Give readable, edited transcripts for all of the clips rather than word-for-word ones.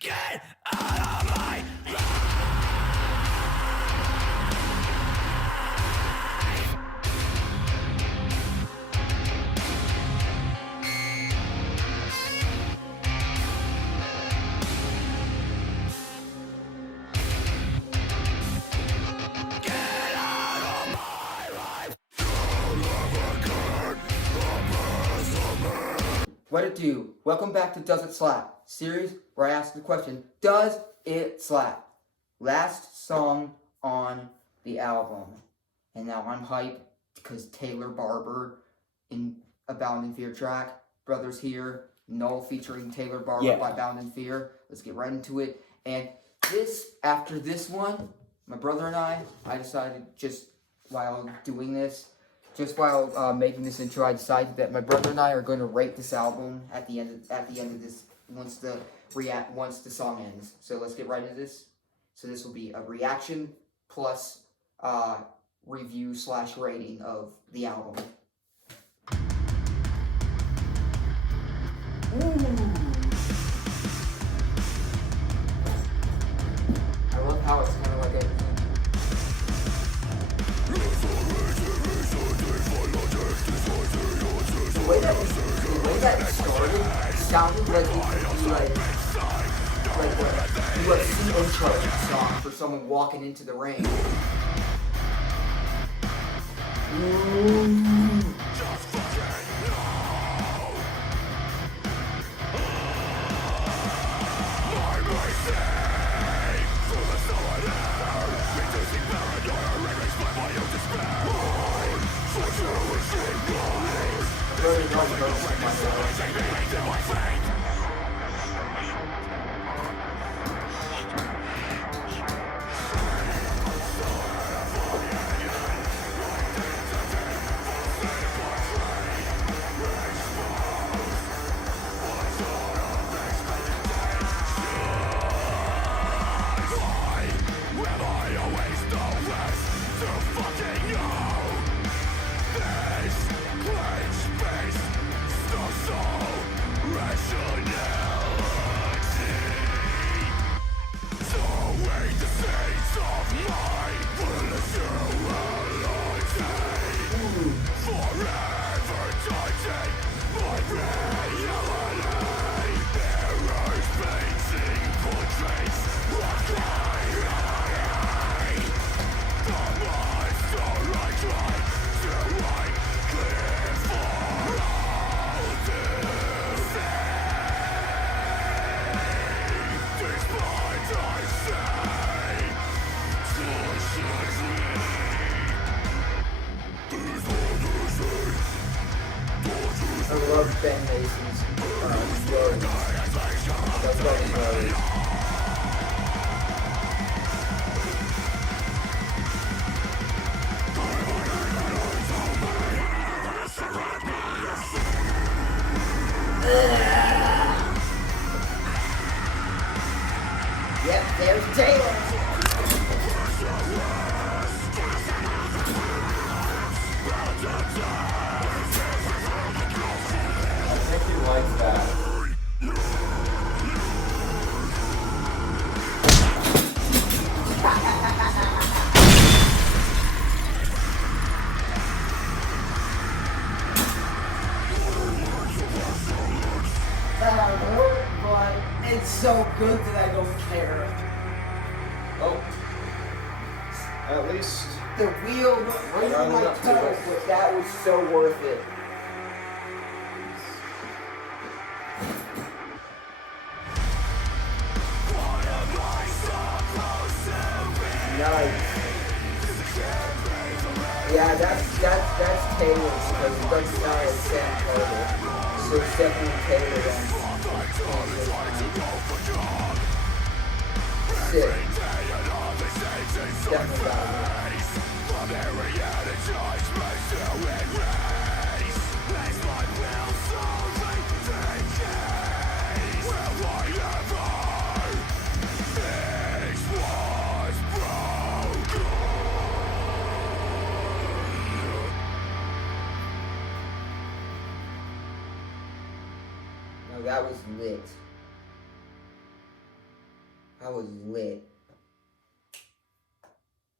Get out of my What it do? Welcome back to Does It Slap? Series where I ask the question, does it slap? Last song on the album. And now I'm hyped because Taylor Barber in a Bound in Fear track. Brothers Here, Null featuring Taylor Barber by Bound in Fear. Let's get right into it. And after this one, my brother and I decided just while doing this, while making this intro, I decided that my brother and I are going to rate this album at the end of this once the song ends. So let's get right into this. So this will be a reaction plus review / rating of the album. Ooh. I love how it's kind of like a the way that it started sounded like it could be like a C intro song for someone walking into the rain. Ooh. I love Ben Mason's words. That's what he knows. Yep, there's Taylor. Like that. But it's so good that I don't care. Oh, at least the wheel right on my toe, but that was so worth it. Nice. Yeah, that's Taylor because it doesn't sound like Sam Carter. So it's definitely Taylor then. Sick. Definitely got it. No, that was lit. That was lit.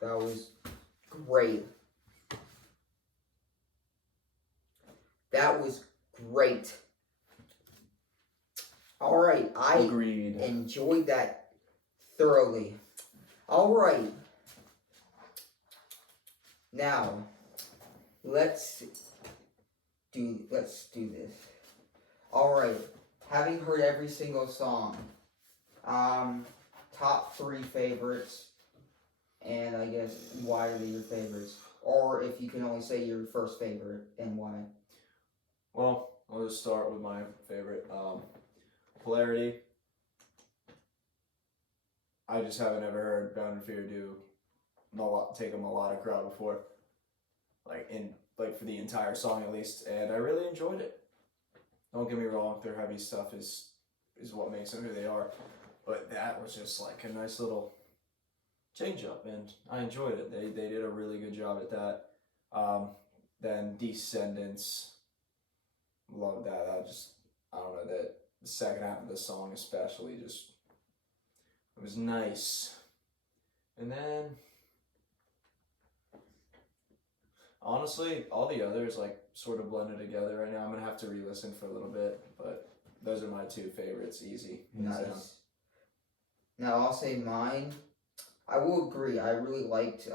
That was great. That was great. All right, I Agreed. enjoyed that thoroughly. All right. Now, let's do this. All right. Having heard every single song, top 3 favorites, and I guess why are they your favorites? Or if you can only say your first favorite and why. Well, I'll just start with my favorite. Polarity. I just haven't ever heard Bound in Fear do take a melodic route before, like for the entire song at least, and I really enjoyed it. Don't get me wrong, their heavy stuff is what makes them who they are, but that was just like a nice little change up, and I enjoyed it. They did a really good job at that. Then Descendants, love that. I don't know, that the second half of the song especially just, it was nice. And then honestly, all the others like sort of blended together right now. I'm gonna have to re-listen for a little bit, but those are my 2 favorites. Easy. Nice. Now I'll say mine. I will agree. I really liked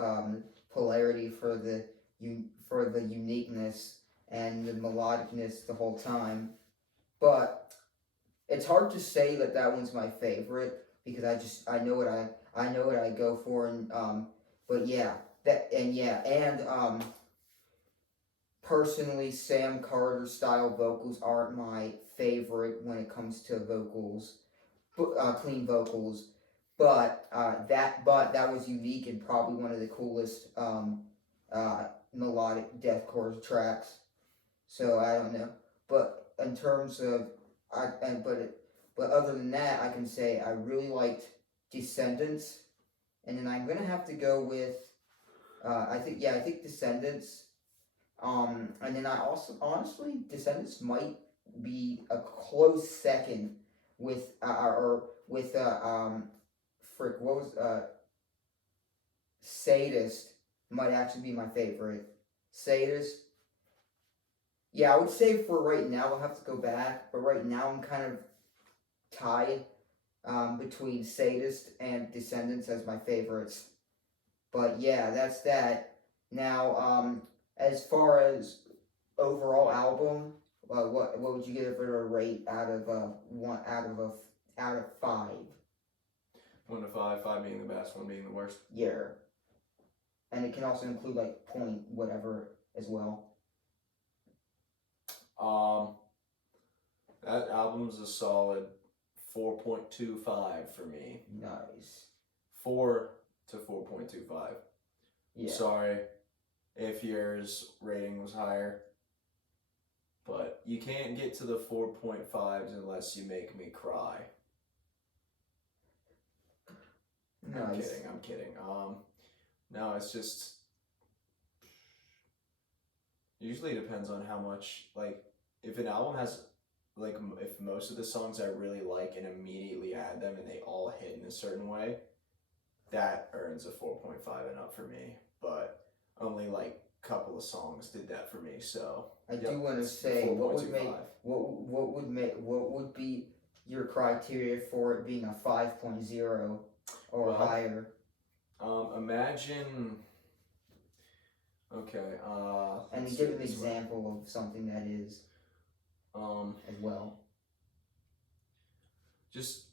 Polarity for the uniqueness and the melodicness the whole time, but it's hard to say that one's my favorite because I know what I go for, and but yeah, personally, Sam Carter style vocals aren't my favorite when it comes to vocals, clean vocals. But that was unique and probably one of the coolest melodic deathcore tracks. So I don't know, but in terms of but other than that, I can say I really liked Descendants, and then I'm gonna have to go with I think Descendants. And then I also honestly Descendants might be a close second with what was Sadist might actually be my favorite. Sadist. Yeah, I would say for right now I'll have to go back, but right now I'm kind of tied between Sadist and Descendants as my favorites. But yeah, that's that. Now, as far as overall album, what would you give it a rate out of 5? 1 to 5, 5 being the best, 1 being the worst. Yeah, and it can also include like point whatever as well. That album's a solid 4.25 for me. Nice. 4 to 4.25. Yeah. Sorry if yours rating was higher, but you can't get to the 4.5s unless you make me cry. Nice. I'm kidding. No, it's just usually depends on how much, like, if an album has, like, if most of the songs I really like and immediately add them and they all hit in a certain way, that earns a 4.5 and up for me. But only like a couple of songs did that for me, so I do want to say what would be your criteria for it being a 5.0 or higher? Imagine. Okay. And give an example of something that is. As well. Just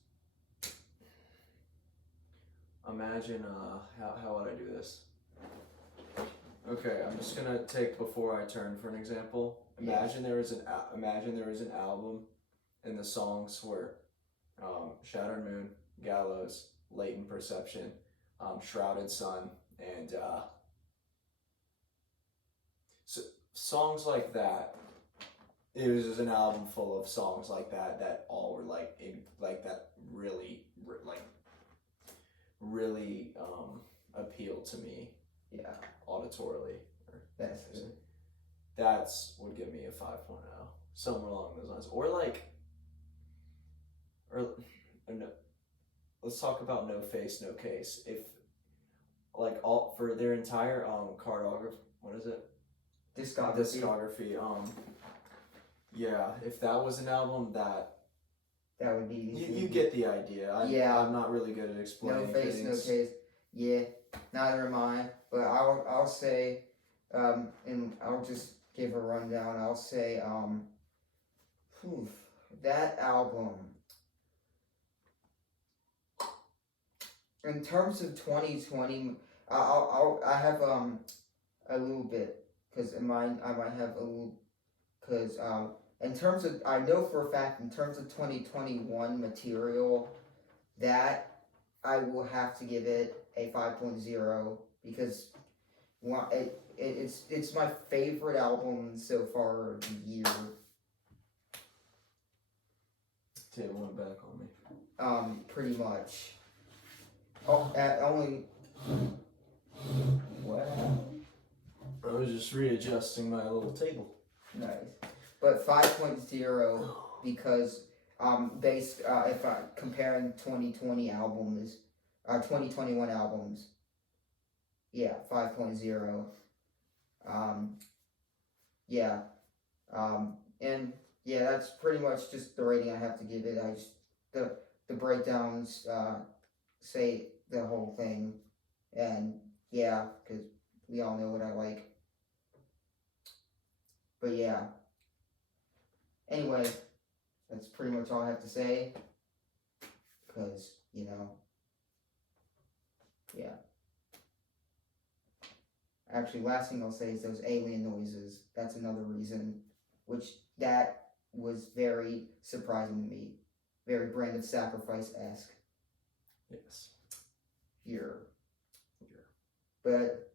imagine. How would I do this? Okay, I'm just gonna take Before I Turn for an example. Imagine there is an album, and the songs were Shattered Moon, Gallows, Latent Perception, Shrouded Sun, and so songs like that. It was just an album full of songs like that that all were like that really appealed to me. Yeah. Auditorily. That's good. That's would give me a 5.0. Somewhere along those lines. Or let's talk about No Face, No Case. If like all for their entire cartography, what is it? Discography. Yeah, if that was an album that would be easy. you get the idea. I'm not really good at explaining No Face, things. No Case. Yeah, neither am I. But I'll say, and I'll just give a rundown. I'll say, that album. In terms of 2020, I have a little bit because in mine I might have a little because in terms of I know for a fact in terms of 2021 material that I will have to give it a 5.0 because it's my favorite album so far of the year. Table went back on me. Pretty much. Oh, only. What happened? I was just readjusting my little table. Nice. But 5.0 because based if I comparing 2020 albums, 2021 albums. Yeah, 5.0. Yeah. And yeah, that's pretty much just the rating I have to give it. I just the breakdowns say the whole thing, and yeah, because we all know what I like. But yeah. Anyway, that's pretty much all I have to say. Because, you know, yeah. Actually, last thing I'll say is those alien noises. That's another reason, which that was very surprising to me. Very Brand of Sacrifice-esque. Yes. Here. But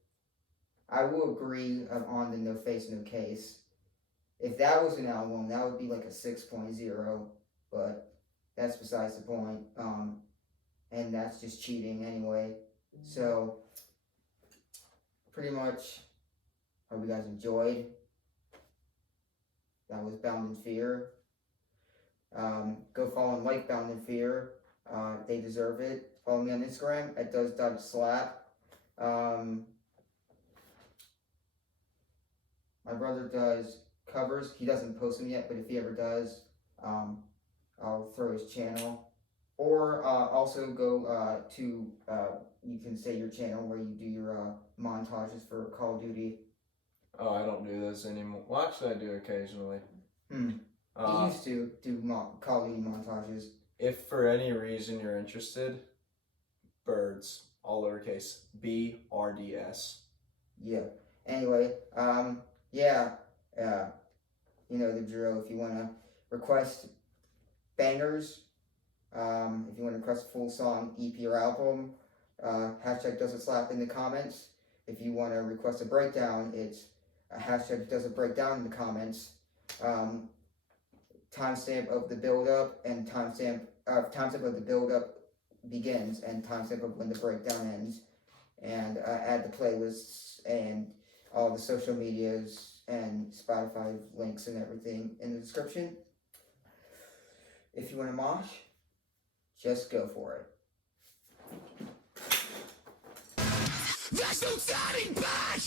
I will agree on the No Face, No Case. If that was an album, that would be like a 6.0, but that's besides the point. And that's just cheating anyway. So, pretty much, hope you guys enjoyed. That was Bound in Fear. Go follow and like Bound in Fear. They deserve it. Follow me on Instagram at does.slap. My brother does covers. He doesn't post them yet, but if he ever does, I'll throw his channel. Or also go to, you can say your channel where you do your montages for Call of Duty. Oh, I don't do this anymore. Well, actually, I do occasionally. He used to do Call of Duty montages. If for any reason you're interested, birds, all lowercase, BRDS. Yeah. Anyway, yeah. You know the drill. If you want to request bangers, if you want to request a full song, EP or album, hashtag does it slap in the comments. If you want to request a breakdown, it's hashtag does it break down in the comments. Timestamp of the build up and timestamp of the build up begins and timestamp of when the breakdown ends, and add the playlists and all the social medias and Spotify links and everything in the description. If you want to mosh, just go for it. There's no turning back.